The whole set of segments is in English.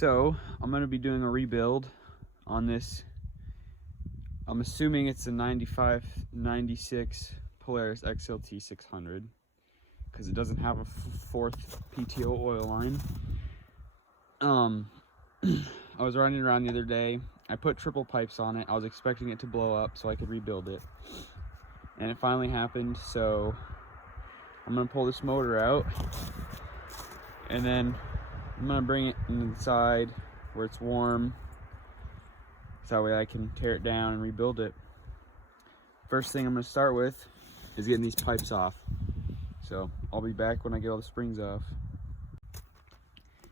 So I'm going to be doing a rebuild on this. I'm assuming it's a 95-96 Polaris Xlt 600 because it doesn't have a fourth PTO oil line. I was running around the other day. I put triple pipes on it. I was expecting it to blow up so I could rebuild it, and it finally happened. So I'm gonna pull this motor out, and then I'm gonna bring it inside where it's warm, so that way I can tear it down and rebuild it. First thing I'm gonna start with is getting these pipes off. So I'll be back when I get all the springs off.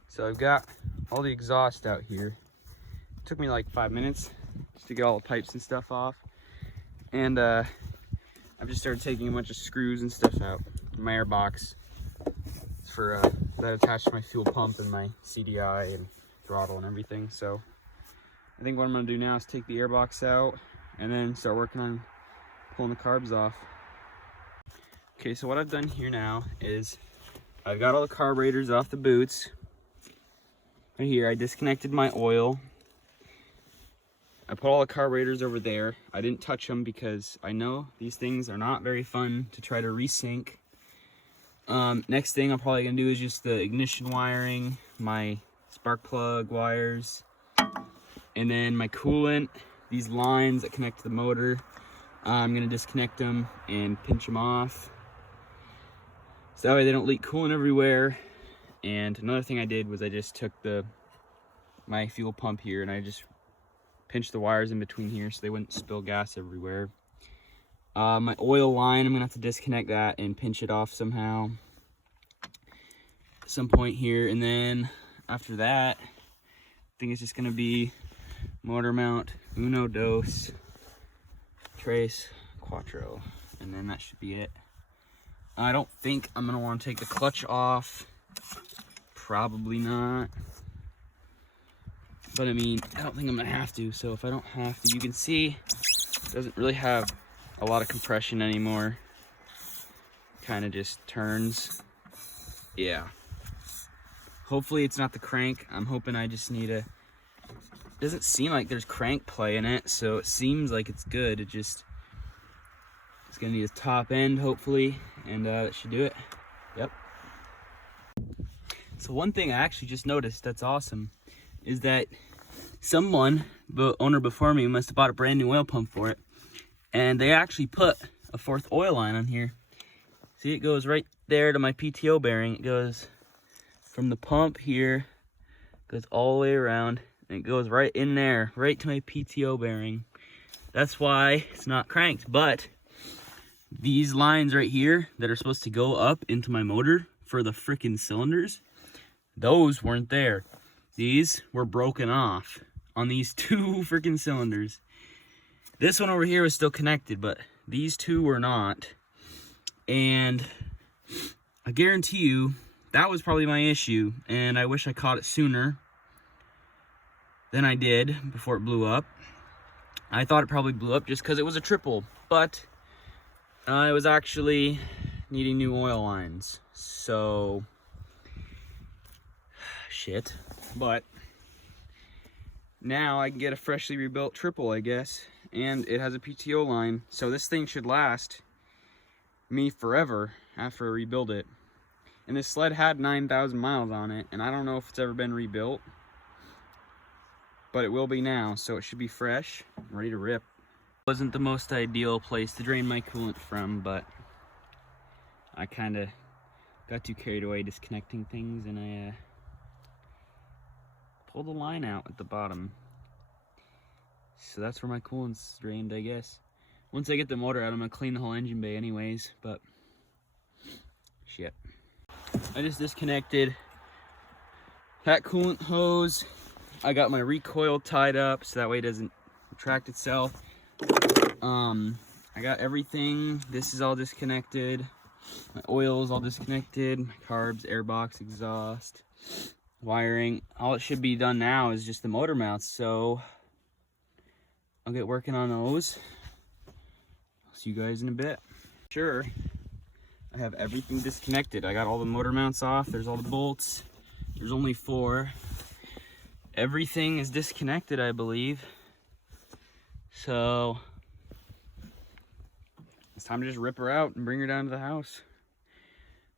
So I've got all the exhaust out here. It took me like 5 minutes just to get all the pipes and stuff off. And I've just started taking a bunch of screws and stuff out. My air box is for that attached to my fuel pump and my CDI and throttle and everything. So I think what I'm gonna do now is take the air box out and then start working on pulling the carbs off. Okay, so what I've done here now is I've got all the carburetors off the boots. Right here, I disconnected my oil. I put all the carburetors over there. I didn't touch them because I know these things are not very fun to try to resync. Next thing I'm probably gonna do is just the ignition wiring, my spark plug wires, and then my coolant, these lines that connect to the motor. I'm gonna disconnect them and pinch them off, so that way they don't leak coolant everywhere. And another thing I did was I just took my fuel pump here and I just pinched the wires in between here so they wouldn't spill gas everywhere. My oil line, I'm gonna have to disconnect that and pinch it off somehow at some point here. And then after that, I think it's just gonna be motor mount, uno, dos, tres, cuatro, and then that should be it. I don't think I'm gonna want to take the clutch off. Probably not. But I mean, I don't think I'm gonna have to. So if I don't have to, you can see it doesn't really have a lot of compression anymore. Kind of just turns. Yeah. Hopefully it's not the crank. I'm hoping I just need a... It doesn't seem like there's crank play in it, so it seems like it's good. It's gonna need a top end, hopefully, and that should do it. Yep. So one thing I actually just noticed that's awesome is that someone, the owner before me, must have bought a brand new oil pump for it, and they actually put a fourth oil line on here. See, it goes right there to my PTO bearing. It goes from the pump here, goes all the way around, and it goes right in there, right to my PTO bearing. That's why it's not cranked. But these lines right here that are supposed to go up into my motor for the freaking cylinders, those weren't there. These were broken off on these two freaking cylinders. This one over here was still connected, but these two were not. And I guarantee you that was probably my issue, and I wish I caught it sooner than I did before it blew up. I thought it probably blew up just because it was a triple, but it was actually needing new oil lines. So shit. But now I can get a freshly rebuilt triple, I guess, and it has a PTO line, so this thing should last me forever after I rebuild it. And this sled had 9,000 miles on it, and I don't know if it's ever been rebuilt, but it will be now, so it should be fresh, ready to rip. Wasn't the most ideal place to drain my coolant from, but I kind of got too carried away disconnecting things, and I pulled the line out at the bottom. So that's where my coolant's drained, I guess. Once I get the motor out, I'm gonna clean the whole engine bay anyways, but shit. I just disconnected that coolant hose. I got my recoil tied up so that way it doesn't retract itself. I got everything. This is all disconnected. My oil is all disconnected. My carbs, air box, exhaust, wiring. All it should be done now is just the motor mounts, so I'll get working on those. I'll see you guys in a bit. Sure, I have everything disconnected. I got all the motor mounts off. There's all the bolts. There's only 4. everything is disconnected, I believe. So it's time to just rip her out and bring her down to the house.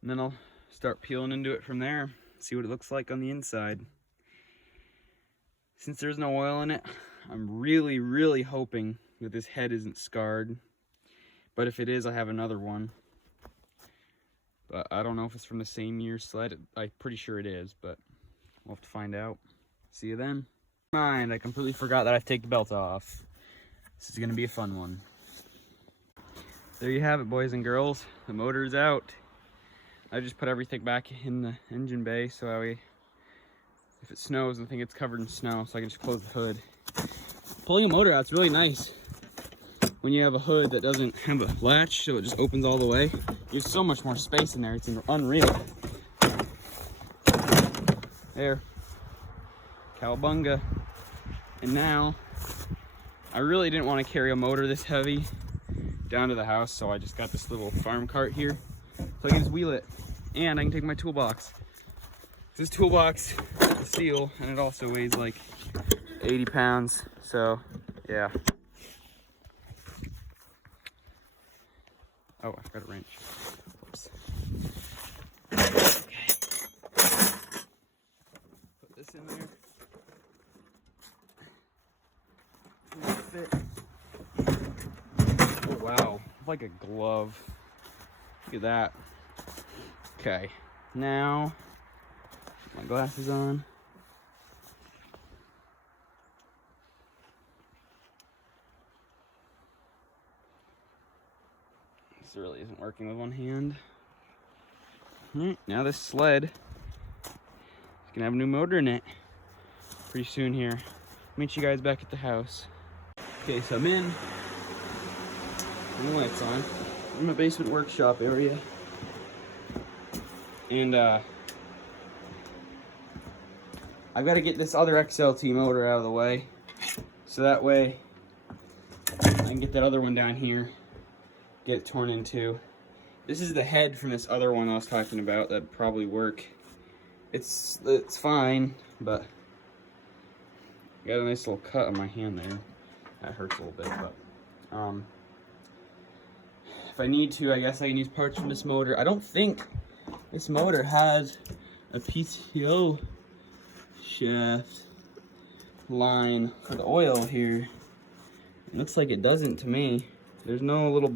And then I'll start peeling into it from there, see what it looks like on the inside. Since there's no oil in it, I'm really hoping that this head isn't scarred. But if it is, I have another one. But I don't know if it's from the same year's sled. I'm pretty sure it is, but we'll have to find out. See you then. Mind, I completely forgot that I have to take the belt off. This is gonna be a fun one. There you have it, boys and girls. The motor is out. I just put everything back in the engine bay so that way, if it snows, I think it's covered in snow, so I can just close the hood. Pulling a motor out, it's really nice when you have a hood that doesn't have a latch, so it just opens all the way. There's so much more space in there, it's unreal. There, cowabunga. And now, I really didn't want to carry a motor this heavy down to the house, so I just got this little farm cart here, so I can just wheel it, and I can take my toolbox. This toolbox is steel, and it also weighs like 80 pounds, so yeah. Oh, I forgot a wrench. Oops. Okay. Put this in there. Fit. Oh wow, it's like a glove. Look at that. Okay, now put my glasses on. This really isn't working with one hand. Now this sled is gonna have a new motor in it pretty soon here. Meet you guys back at the house. Okay, so I'm in. The lights on. I'm in my basement workshop area. And I've got to get this other XLT motor out of the way. So that way I can get that other one down here. Get it torn into. This is the head from this other one I was talking about that'd probably work. It's fine, but I got a nice little cut on my hand there. That hurts a little bit, but if I need to, I guess I can use parts from this motor. I don't think this motor has a PTO shaft line for the oil here. It looks like it doesn't to me. There's no little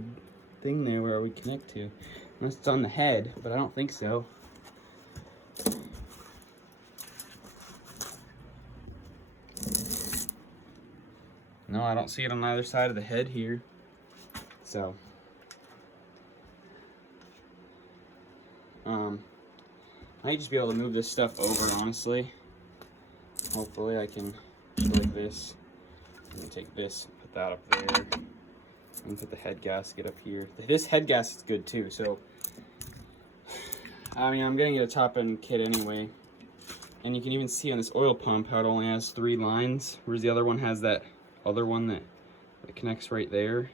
thing there where we connect to, unless it's on the head, but I don't think so. No, I don't see it on either side of the head here. So, I might just be able to move this stuff over, honestly. Hopefully I can do like this. I'm gonna take this and put that up there. And put the head gasket up here. This head gasket's good too, so I mean, I'm gonna get a top end kit anyway. And you can even see on this oil pump how it only has 3 lines, whereas the other one has that other one that connects right there,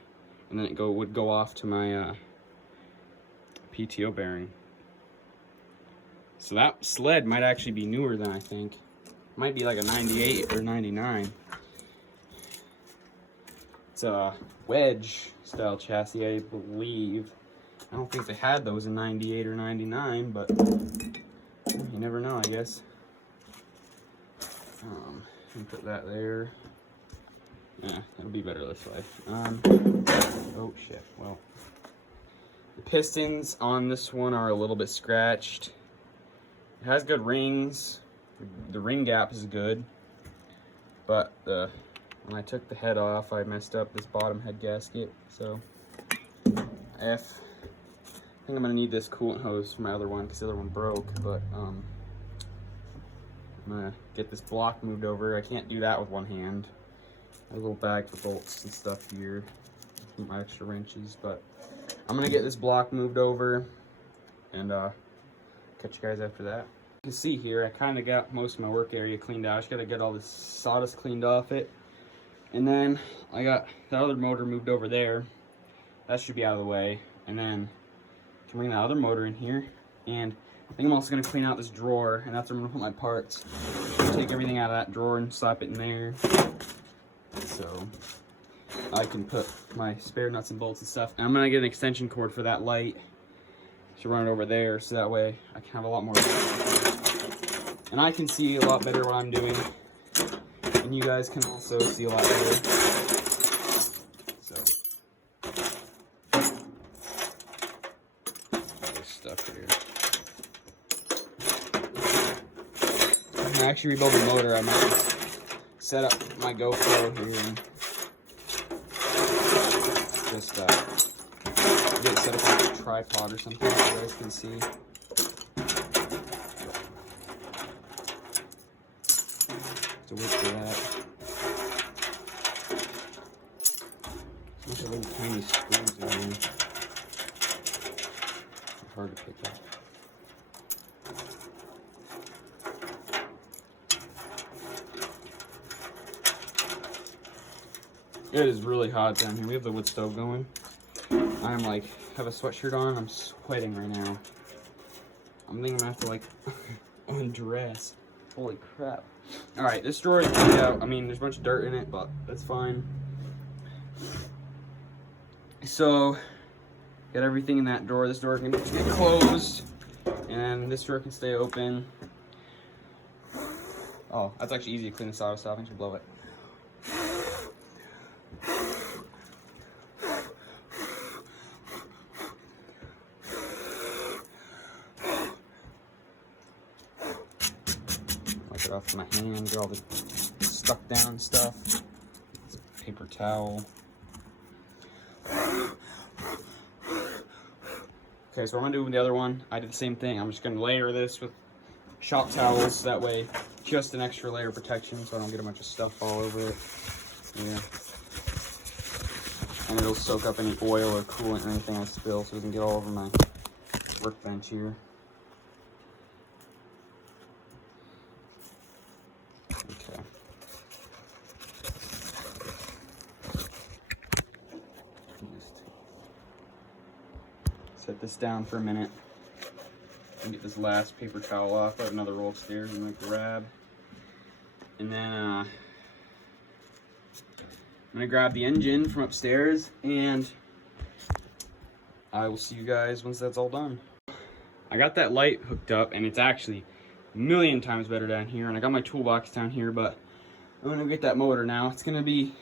and then it would go off to my PTO bearing. So that sled might actually be newer than I think. It might be like a 98 or 99. It's a wedge style chassis, I believe. I don't think they had those in 98 or 99, but you never know, I guess. And put that there. Yeah, that'll be better this way. Oh shit, well. The pistons on this one are a little bit scratched. It has good rings. The ring gap is good. But when I took the head off, I messed up this bottom head gasket. So, I think I'm gonna need this coolant hose for my other one because the other one broke, but I'm gonna get this block moved over. I can't do that with one hand. I have a little bag for bolts and stuff here, my extra wrenches, but I'm gonna get this block moved over and catch you guys after that. You can see here, I kind of got most of my work area cleaned out. I just gotta get all this sawdust cleaned off it. And then I got the other motor moved over there. That should be out of the way. And then I can bring that other motor in here. And I think I'm also gonna clean out this drawer, and that's where I'm gonna put my parts. Take everything out of that drawer and slap it in there. So I can put my spare nuts and bolts and stuff. And I'm gonna get an extension cord for that light. Should run it over there, so that way I can have a lot more light. And I can see a lot better what I'm doing. And you guys can also see a lot better. So there's stuff here. I'm gonna actually rebuild the motor. I might set up my GoPro here and just get it set up on a tripod or something so you guys can see. So wait for that. There's a bunch of little tiny screws in here. It's hard to pick up. It is really hot down here. We have the wood stove going. I'm like, have a sweatshirt on. I'm sweating right now. I'm thinking I'm gonna have to like undress. Holy crap. All right, this drawer is cleaned out. I mean, there's a bunch of dirt in it, but that's fine. So, got everything in that drawer. This drawer can get closed, and this drawer can stay open. Oh, that's actually easy to clean this out. So I think I should blow it. Wipe it off my hand, get all the stuck down stuff. Paper towel. Okay, so what I'm gonna do with the other one, I did the same thing. I'm just gonna layer this with shop towels, that way just an extra layer of protection so I don't get a bunch of stuff all over it. Yeah. And it'll soak up any oil or coolant or anything I spill so it doesn't get all over my workbench here. Okay. Just set this down for a minute. And get this last paper towel off. I have another roll upstairs I'm gonna grab. And then I'm gonna grab the engine from upstairs and I will see you guys once that's all done. I got that light hooked up and it's actually a million times better down here. And I got my toolbox down here, but I'm gonna get that motor now. It's gonna be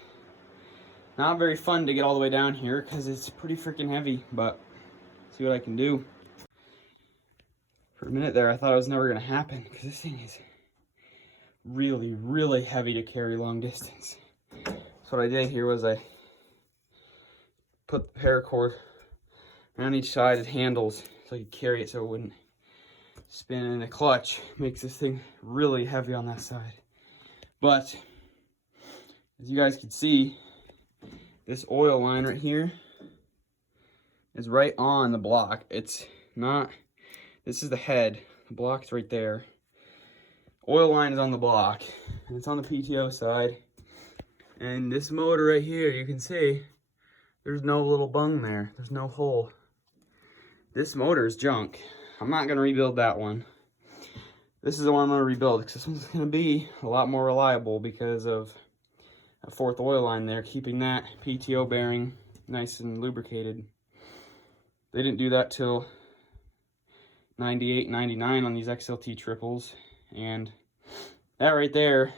not very fun to get all the way down here because it's pretty freaking heavy, but see what I can do. For a minute there, I thought it was never gonna happen because this thing is really, really heavy to carry long distance. So what I did here was I put the paracord around each side of handles so I could carry it so it wouldn't spin, and the clutch makes this thing really heavy on that side. But as you guys can see, this oil line right here is right on the block. It's not, this is the head, the block's right there. Oil line is on the block, and it's on the PTO side. And this motor right here, you can see, there's no little bung there. There's no hole. This motor is junk. I'm not gonna rebuild that one. This is the one I'm gonna rebuild because this one's gonna be a lot more reliable because of a fourth oil line there, keeping that PTO bearing nice and lubricated. They didn't do that till 98, 99 on these XLT triples, and that right there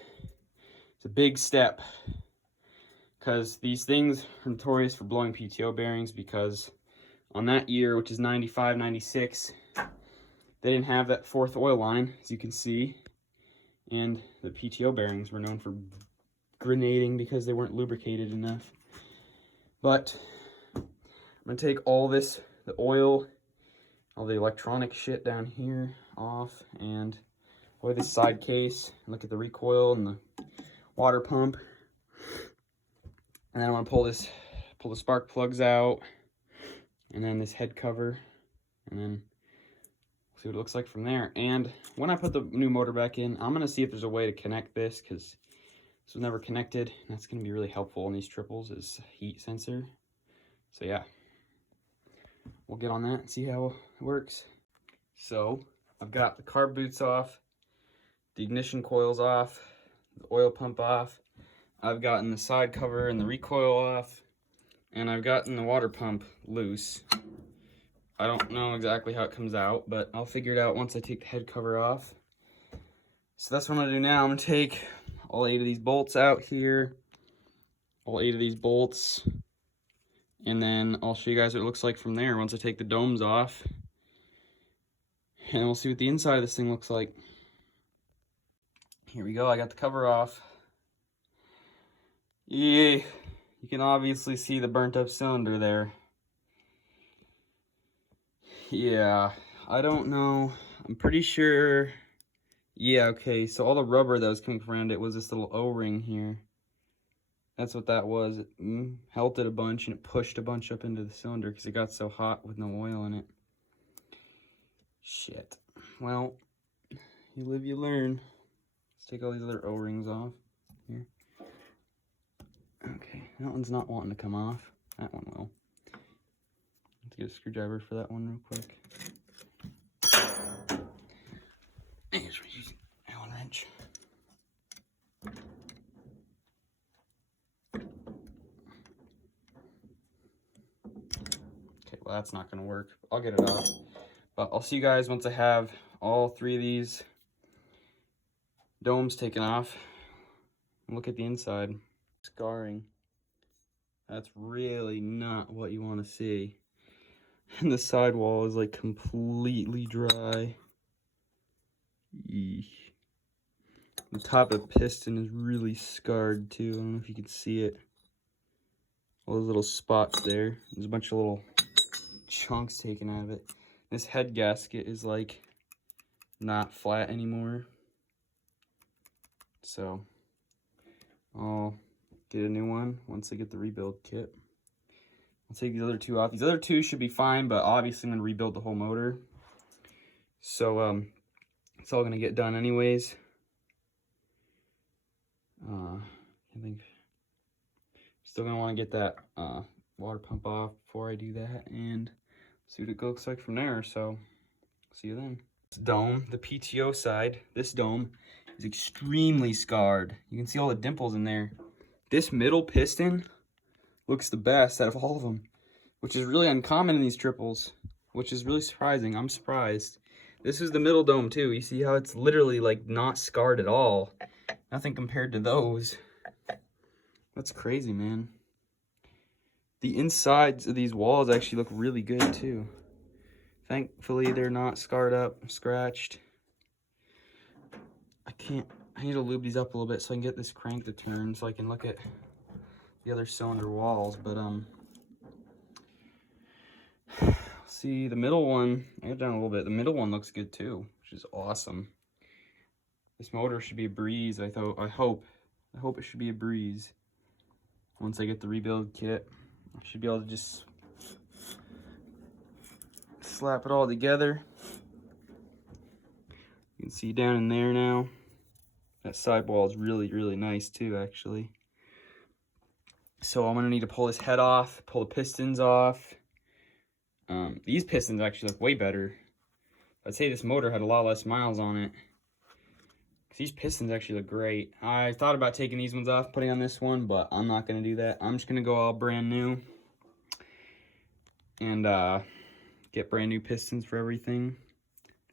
is a big step because these things are notorious for blowing PTO bearings because on that year, which is 95, 96, they didn't have that fourth oil line, as you can see, and the PTO bearings were known for grenading because they weren't lubricated enough. But I'm gonna take all this, the oil, all the electronic shit down here off, and oil this side case, look at the recoil and the water pump. And then I want to pull the spark plugs out, and then this head cover, and then see what it looks like from there. And when I put the new motor back in, I'm gonna see if there's a way to connect this because this was never connected. And that's gonna be really helpful in these triples is heat sensor. So yeah, we'll get on that and see how it works. So I've got the carb boots off, the ignition coils off, the oil pump off. I've gotten the side cover and the recoil off, and I've gotten the water pump loose. I don't know exactly how it comes out, but I'll figure it out once I take the head cover off. So that's what I'm gonna do now. I'm gonna take all 8 of these bolts out here, all 8 of these bolts, and then I'll show you guys what it looks like from there once I take the domes off. And we'll see what the inside of this thing looks like. Here we go, I got the cover off. Yeah, you can obviously see the burnt up cylinder there. Yeah, I don't know. I'm pretty sure. Yeah, okay, so all the rubber that was coming around it was this little O-ring here. That's what that was. It melted a bunch and it pushed a bunch up into the cylinder because it got so hot with no oil in it. Shit. Well, you live, you learn. Let's take all these other O-rings off here. Okay, that one's not wanting to come off. That one will. Let's get a screwdriver for that one real quick. And we're using an Allen wrench. Okay, well that's not gonna work. I'll get it off. But I'll see you guys once I have all 3 of these domes taken off. Look at the inside. Scarring. That's really not what you want to see. And the sidewall is like completely dry. Eesh. The top of the piston is really scarred too. I don't know if you can see it. All those little spots there. There's a bunch of little chunks taken out of it. This head gasket is like not flat anymore. So I'll get a new one once I get the rebuild kit. I'll take these other 2 off. These other 2 should be fine, but obviously I'm gonna rebuild the whole motor. So it's all gonna get done anyways. I think still gonna want to get that water pump off before I do that and see what it looks like from there. So see you then. This dome, the PTO side, this dome is extremely scarred. You can see all the dimples in there. This middle piston looks the best out of all of them, which is really uncommon in these triples, which is really surprising. I'm surprised. This is the middle dome too. You see how it's literally like not scarred at all. Nothing compared to those. That's crazy, man. The insides of these walls actually look really good too. Thankfully, they're not scarred up, scratched. I need to lube these up a little bit so I can get this crank to turn so I can look at the other cylinder walls. But see the middle one, I got down a little bit. The middle one looks good too, which is awesome. This motor should be a breeze. I hope it should be a breeze. Once I get the rebuild kit, I should be able to just slap it all together. You can see down in there now. That sidewall is really, really nice too, actually. So I'm gonna need to pull this head off, pull the pistons off. These pistons actually look way better. I'd say this motor had a lot less miles on it. These pistons actually look great. I thought about taking these ones off, putting on this one, but I'm not gonna do that. I'm just gonna go all brand new and get brand new pistons for everything.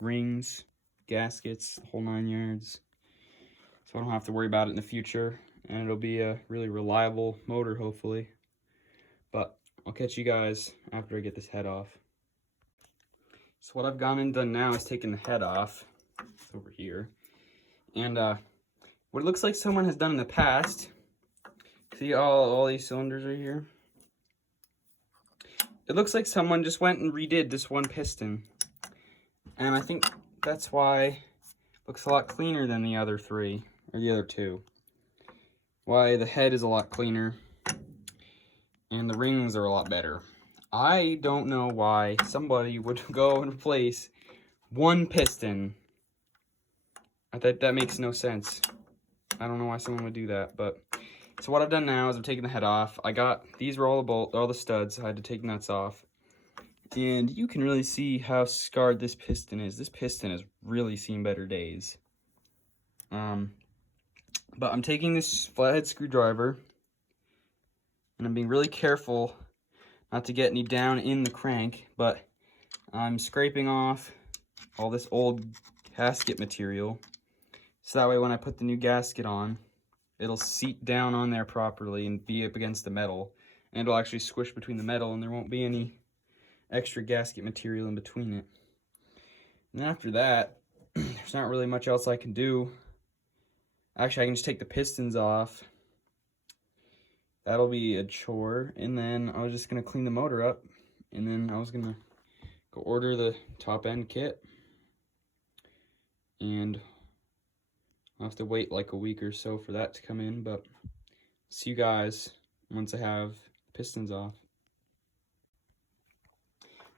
Rings, gaskets, the whole 9 yards. So I don't have to worry about it in the future, and it'll be a really reliable motor, hopefully. But I'll catch you guys after I get this head off. So what I've gone and done now is taken the head off. It's over here. And what it looks like someone has done in the past, see all these cylinders right here? It looks like someone just went and redid this one piston. And I think that's why it looks a lot cleaner than the other 3, or the other 2. Why the head is a lot cleaner, and the rings are a lot better. I don't know why somebody would go and replace one piston. That makes no sense. I don't know why someone would do that, but so what I've done now is I've taken the head off. These were all the studs. I had to take nuts off, And you can really see how scarred this piston is. This piston has really seen better days. But I'm taking this flathead screwdriver and I'm being really careful not to get any down in the crank, but I'm scraping off all this old gasket material, so that way when I put the new gasket on, it'll seat down on there properly and be up against the metal, and it'll actually squish between the metal and there won't be any extra gasket material in between it. And after that, there's not really much else I can do. Actually, I can just take the pistons off. That'll be a chore. And then I was just gonna clean the motor up, and then I was gonna go order the top end kit. And I'll have to wait like a week or so for that to come in, but see you guys once I have the pistons off.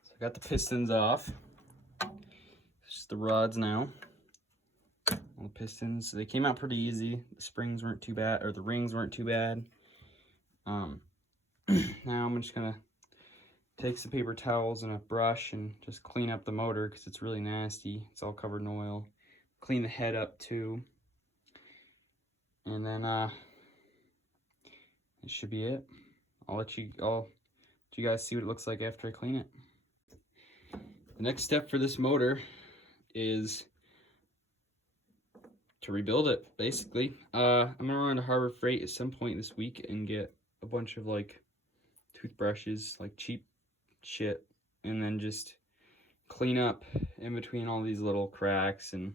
So I got the pistons off. It's just the rods now. All the pistons, they came out pretty easy. The springs weren't too bad, or the rings weren't too bad. Now I'm just gonna take some paper towels and a brush and just clean up the motor because it's really nasty. It's all covered in oil. Clean the head up too. And then that should be it. I'll let you guys see what it looks like after I clean it. The next step for this motor is to rebuild it, basically. I'm gonna run to Harbor Freight at some point this week and get a bunch of like toothbrushes, like cheap shit, and then just clean up in between all these little cracks. And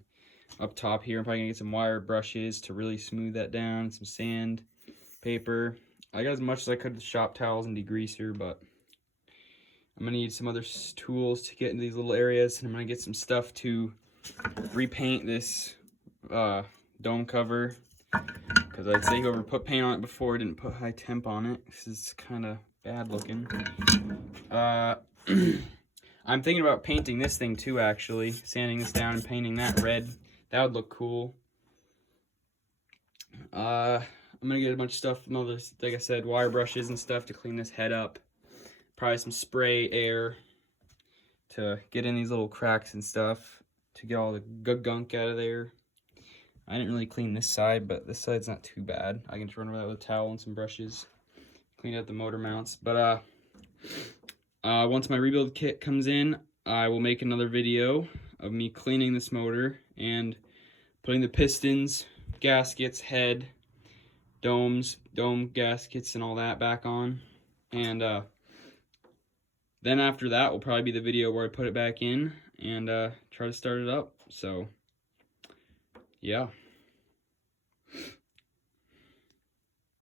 up top here, I'm probably gonna get some wire brushes to really smooth that down, some sand paper. I got as much as I could with shop towels and degreaser, but I'm gonna need some other tools to get into these little areas, and I'm gonna get some stuff to repaint this dome cover, because I'd say whoever put paint on it before didn't put high temp on it. This is kind of bad looking. I'm thinking about painting this thing too, actually. Sanding this down and painting that red. That would look cool. I'm gonna get a bunch of stuff, like I said, wire brushes and stuff to clean this head up. Probably some spray air to get in these little cracks and stuff, to get all the good gunk out of there. I didn't really clean this side, but this side's not too bad. I can just run over that with a towel and some brushes. Clean out the motor mounts. But once my rebuild kit comes in, I will make another video of me cleaning this motor and putting the pistons, gaskets, head, dome gaskets and all that back on. And then after that will probably be the video where I put it back in and try to start it up. So yeah.